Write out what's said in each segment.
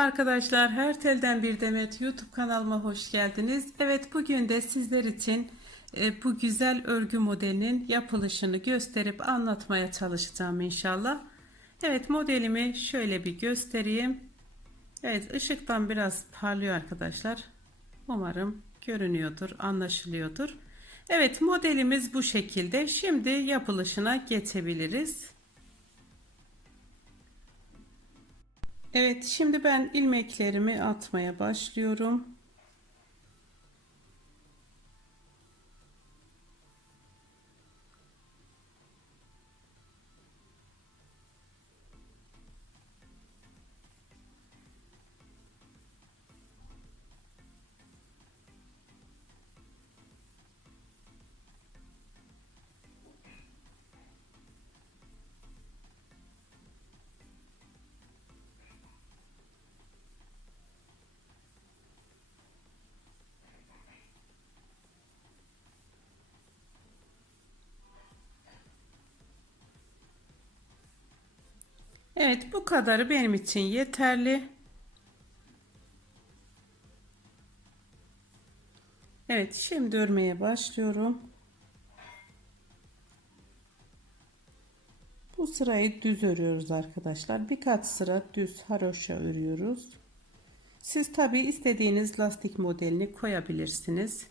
arkadaşlar, Her Telden Bir Demet YouTube kanalıma hoş geldiniz. Evet bugün de sizler için e, bu güzel örgü modelinin yapılışını gösterip anlatmaya çalışacağım inşallah. Evet modelimi şöyle bir göstereyim. Evet ışıktan biraz parlıyor arkadaşlar. Umarım görünüyordur, anlaşılıyordur. Evet modelimiz bu şekilde. Şimdi yapılışına geçebiliriz. Evet şimdi ben ilmeklerimi atmaya başlıyorum. Evet bu kadarı benim için yeterli. Evet şimdi örmeye başlıyorum. Bu sırayı düz örüyoruz arkadaşlar. Birkaç sıra düz haroşa örüyoruz. Siz tabi istediğiniz lastik modelini koyabilirsiniz.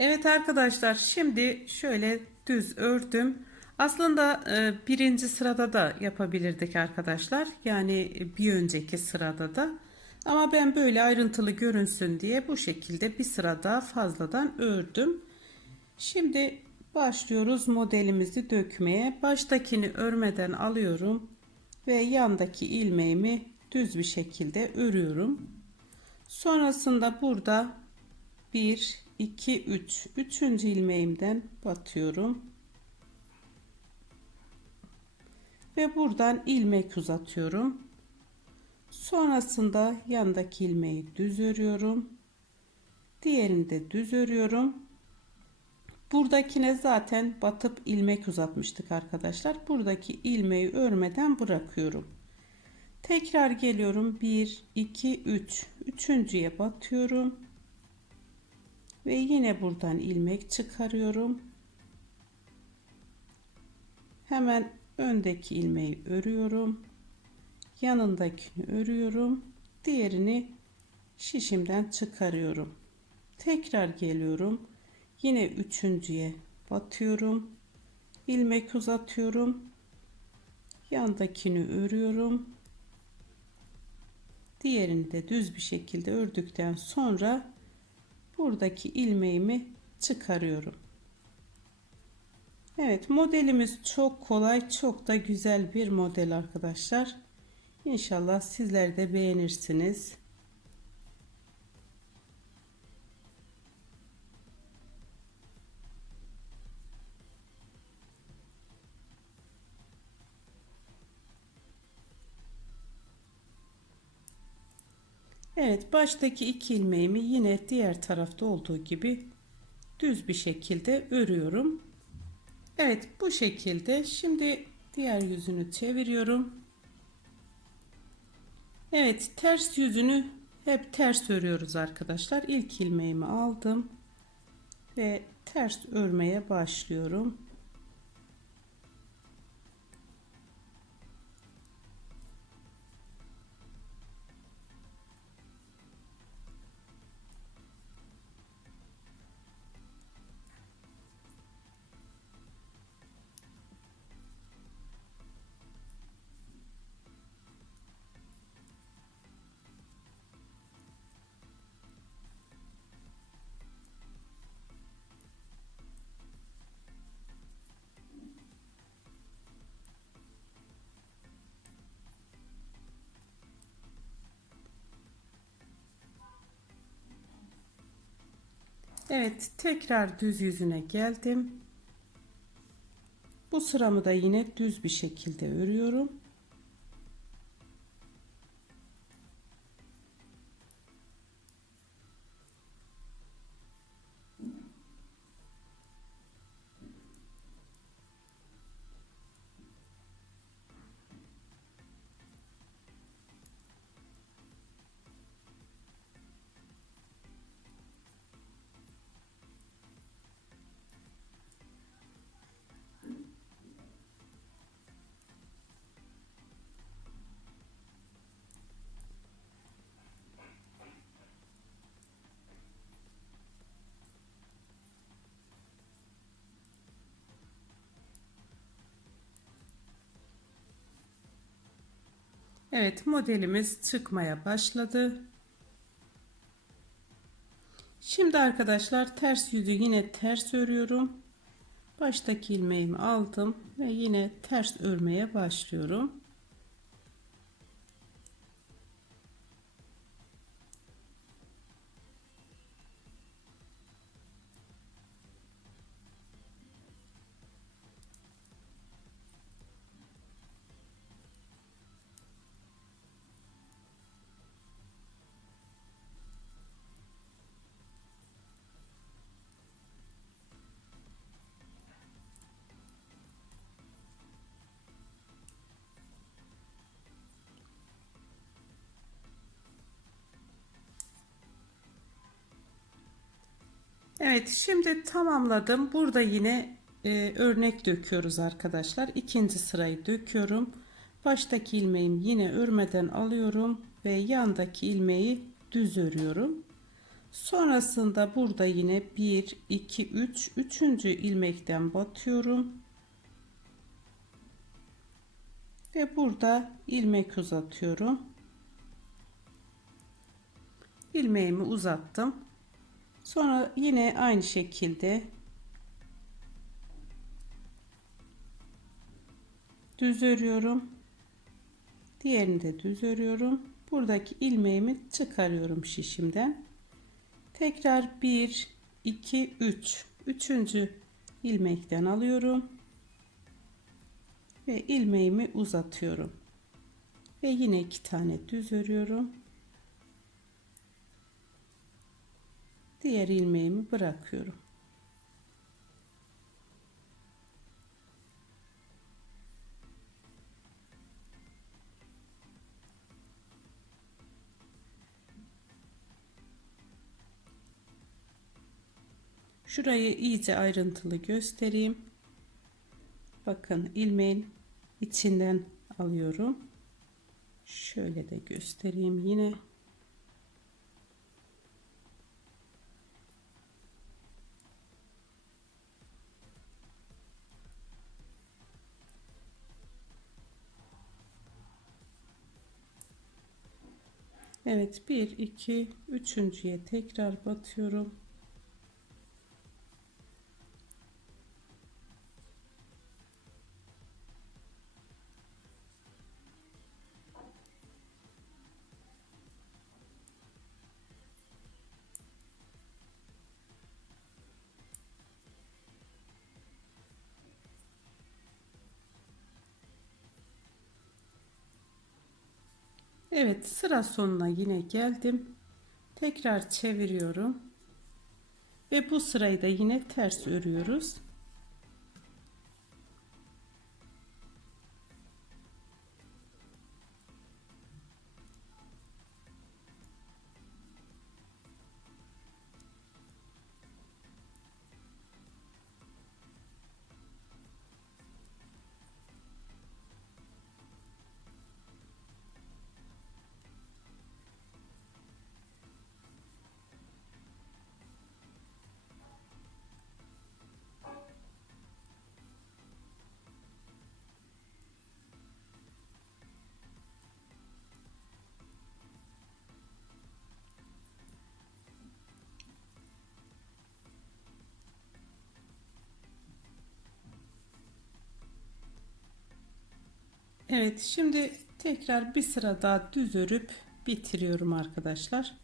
Evet arkadaşlar şimdi şöyle düz ördüm. Aslında e, birinci sırada da yapabilirdik arkadaşlar. Yani bir önceki sırada da. Ama ben böyle ayrıntılı görünsün diye bu şekilde bir sıra daha fazladan ördüm. Şimdi başlıyoruz modelimizi dökmeye. Baştakini örmeden alıyorum ve yandaki ilmeğimi düz bir şekilde örüyorum. Sonrasında burada 1 2 3 üçüncü ilmeğimden batıyorum. Ve buradan ilmek uzatıyorum. Sonrasında yandaki ilmeği düz örüyorum. Diğerini de düz örüyorum. Buradakine zaten batıp ilmek uzatmıştık arkadaşlar. Buradaki ilmeği örmeden bırakıyorum. Tekrar geliyorum. 1 2 3 üçüncüye batıyorum ve yine buradan ilmek çıkarıyorum. Hemen öndeki ilmeği örüyorum. Yanındakini örüyorum. Diğerini şişimden çıkarıyorum. Tekrar geliyorum. Yine üçüncüye batıyorum. İlmek uzatıyorum. Yandakini örüyorum. Diğerini de düz bir şekilde ördükten sonra buradaki ilmeğimi çıkarıyorum. Evet modelimiz çok kolay çok da güzel bir model arkadaşlar. İnşallah sizler de beğenirsiniz. Evet baştaki iki ilmeğimi yine diğer tarafta olduğu gibi düz bir şekilde örüyorum. Evet bu şekilde şimdi diğer yüzünü çeviriyorum. Evet ters yüzünü hep ters örüyoruz arkadaşlar. İlk ilmeğimi aldım ve ters örmeye başlıyorum. Evet tekrar düz yüzüne geldim. Bu sıramı da yine düz bir şekilde örüyorum. Evet modelimiz çıkmaya başladı. Şimdi arkadaşlar ters yüzü yine ters örüyorum. Baştaki ilmeğimi aldım ve yine ters örmeye başlıyorum. Evet şimdi tamamladım. Burada yine e, örnek döküyoruz arkadaşlar. İkinci sırayı döküyorum. Baştaki ilmeğimi yine örmeden alıyorum ve yandaki ilmeği düz örüyorum. Sonrasında burada yine 1 2 3 üçüncü ilmekten batıyorum. Ve burada ilmek uzatıyorum. ilmeğimi uzattım. Sonra yine aynı şekilde düz örüyorum. Diğerini de düz örüyorum. Buradaki ilmeğimi çıkarıyorum şişimden. Tekrar 1 2 3 üçüncü ilmekten alıyorum ve ilmeğimi uzatıyorum ve yine iki tane düz örüyorum diğer ilmeğimi bırakıyorum. Şurayı iyice ayrıntılı göstereyim. Bakın ilmeğin içinden alıyorum. Şöyle de göstereyim yine. Evet 1 2 üçüncüye tekrar batıyorum. Evet sıra sonuna yine geldim. Tekrar çeviriyorum. Ve bu sırayı da yine ters örüyoruz. Evet şimdi tekrar bir sıra daha düz örüp bitiriyorum arkadaşlar.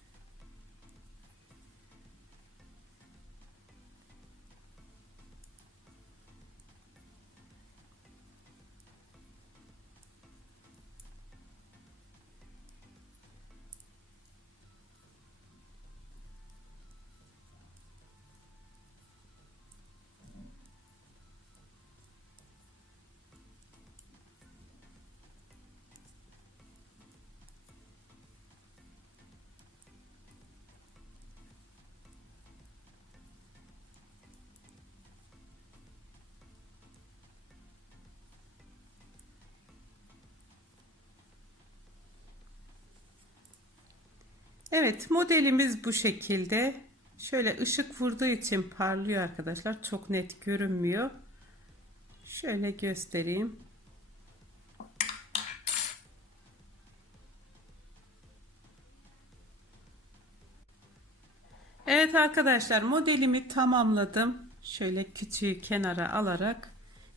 Evet modelimiz bu şekilde. Şöyle ışık vurduğu için parlıyor arkadaşlar. Çok net görünmüyor. Şöyle göstereyim. Evet arkadaşlar modelimi tamamladım. Şöyle küçüğü kenara alarak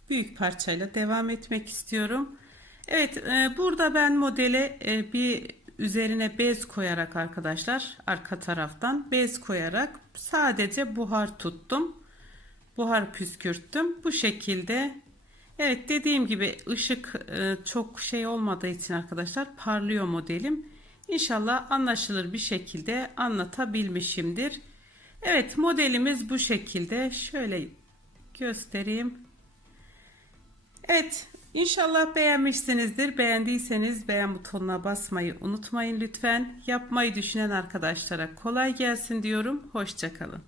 büyük parçayla devam etmek istiyorum. Evet e, burada ben modele e, bir üzerine bez koyarak arkadaşlar arka taraftan bez koyarak sadece buhar tuttum. Buhar püskürttüm. Bu şekilde Evet dediğim gibi ışık e, çok şey olmadığı için arkadaşlar parlıyor modelim. İnşallah anlaşılır bir şekilde anlatabilmişimdir. Evet modelimiz bu şekilde. Şöyle göstereyim. Evet inşallah beğenmişsinizdir. Beğendiyseniz beğen butonuna basmayı unutmayın lütfen. Yapmayı düşünen arkadaşlara kolay gelsin diyorum. Hoşçakalın.